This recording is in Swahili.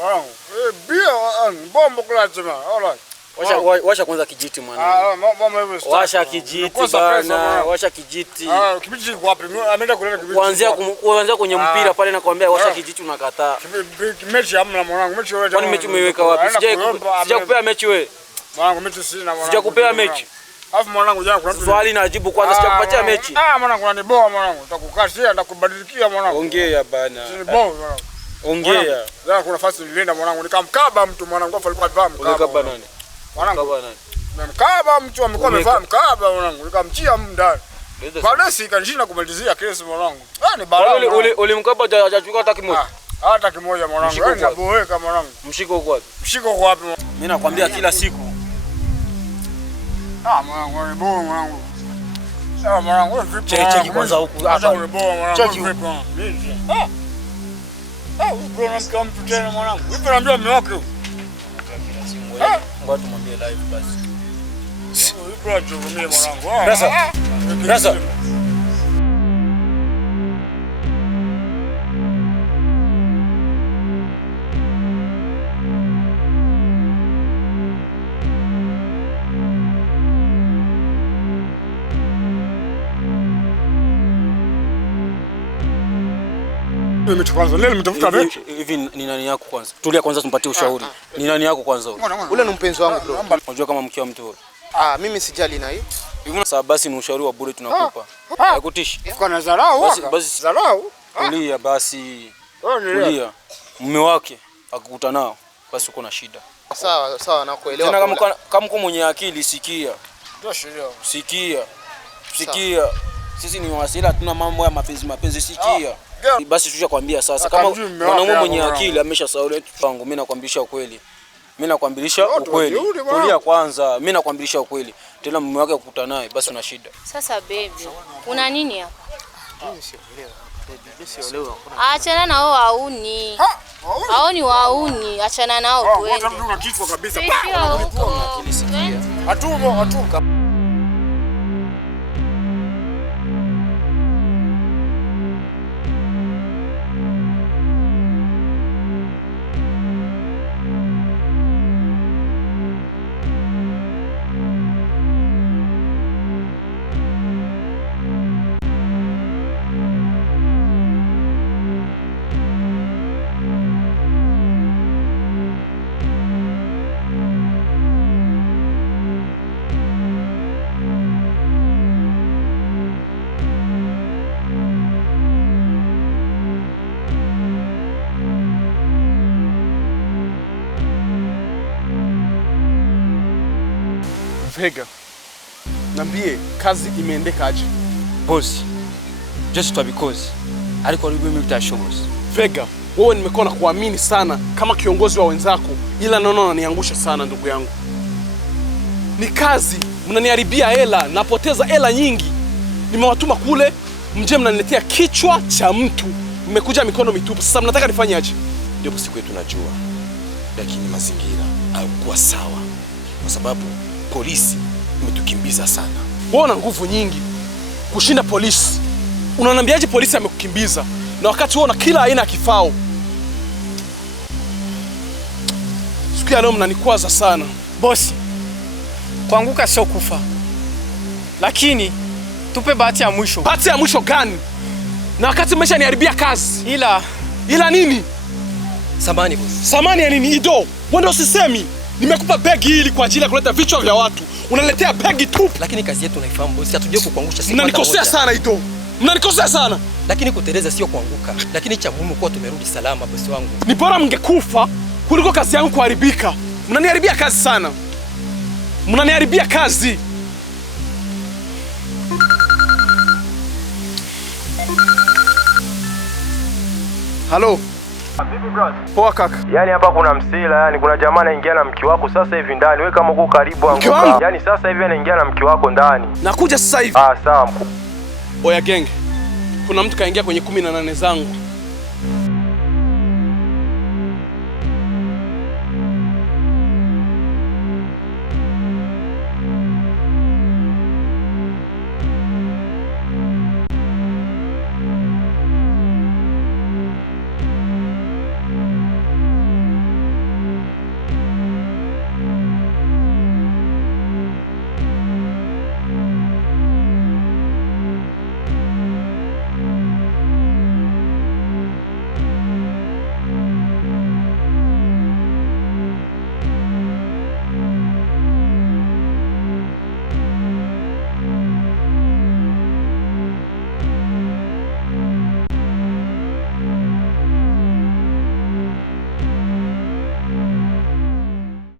Mwanangu. Bia bombo kula chema. Alright. Washa kwanza kijiti mwanangu. Mama hivi. Washa kijiti bana. Washa kijiti. Kijiti kwa wapi? Ameenda kuleta kijiti. Kuanzia kwenye mpira pale nakwambia washa kijiti unakataa. Mechi hamna mwanangu. Mechi wewe. Kwani mechi umeiweka wapi? Sijakupea mechi wewe. Mwanangu mechi sina mwanangu. Sijakupea mechi. Alafu mwanangu jana kuna swali najibu kwanza sijakupatia mechi. Mwanangu unaniboa mwanangu. Nitakukashia nitakubadilikia mwanangu. Ongea bana. Niboa mwanangu. Ongea. Jana kuna fasi nilienda mwanangu nikamkaba mtu mwanangu afa alikuwa amevaa mkaba. Ulikaba nani? Mwanangu. Mkaba mtu amekuwa amevaa mkaba mwanangu. Nikamchia ndani. Baadaye sikanishinda kumalizia kesi mwanangu. Ni balaa. Ulimkaba hajachukua hata kimoja. Hata kimoja mwanangu. Yaani naboeka mwanangu. Mshiko uko wapi? Mshiko uko wapi? Mimi nakwambia kila siku. Mwanangu ni boa mwanangu. Mwanangu wewe vipi? Cheki kwanza huku hata ni boa mwanangu. Cheki vipi? Bro na mtu tena mwanangu. Vipi naambia mume wake? Ngoja tumwambie live basi. Bro ajurumie mwanangu. Sasa. Leo nimetafuta mechi. Hivi ni nani yako kwanza? Tulia kwanza tumpatie ushauri. Ni nani yako kwanza? Ule ni mpenzi wangu bro. Unajua kama mke wa mtu wewe. Mimi sijali na hiyo. Sasa basi ni ushauri wa bure tunakupa. Hakutishi. Kwa nazarau. Basi zarau. Tulia basi. Tulia. Mume wake akukuta nao. Basi uko na shida. Sawa nakuelewa. Tena kama uko mwenye akili sikia. Ndio sheria. Sikia. Sisi ni wasila tuna mambo ya mapenzi sikia. Basi tushakwambia sasa kama mwanaume mwenye akili ameshasahau wangu mimi nakwambia ukweli. Tulia kwanza. Mimi nakwambia ukweli. Tena mume wake kukuta naye basi una shida. Sasa baby, una nini hapa? Mimi sielewi. Achana na wao hauni. Haoni wauni, achana nao twende. Watamduka kichwa kabisa. Akili sikia. Hatumo. Vega, niambie kazi imeendeka aje? Boss, just because alikuwa mimi mtashoboss. Vega, wewe nimekuwa na kuamini sana kama kiongozi wa wenzako, ila naona unaniangusha sana ndugu yangu. Ni kazi, mnaniharibia hela, napoteza hela nyingi. Nimewatuma kule, mje mnaniletea kichwa cha mtu. Mmekuja mikono mitupu. Sasa mnataka nifanye aje? Ndio bosi kwetu najua. Lakini mazingira hayakuwa sawa. Kwa sababu polisi imetukimbiza sana. Wewe una nguvu nyingi kushinda polisi. Unaniambiaje polisi amekukimbiza na wakati wewe una kila aina ya kifao? Siku ya leo mnanikwaza sana. Bosi, kuanguka sio kufa. Lakini tupe bahati ya mwisho. Bahati ya mwisho gani? Na wakati mmeshaniharibia kazi. Ila nini? Samani bosi. Samani ya nini Ido? Wewe ndio usisemi. Nimekupa begi hili kwa ajili ya kuleta vichwa vya watu. Unaletea begi tu. Lakini kazi yetu unaifahamu bosi. Hatujui kukuangusha siku. Mnanikosea sana Ido. Mnanikosea sana. Lakini kuteleza sio kuanguka. Lakini cha muhimu kwa tumerudi salama bosi wangu. Ni bora mngekufa kuliko kazi yangu kuharibika. Mnaniharibia kazi sana. Mnaniharibia kazi. Halo. Vipi brother? Poa kaka. Yaani hapa kuna msela, yani kuna jamaa anaingia na mke wako sasa hivi ndani. Wewe kama uko karibu anguka. Yaani sasa hivi anaingia na mke wako ndani. Nakuja sasa hivi. Sawa mkuu. Oya genge. Kuna mtu kaingia kwenye 18 zangu.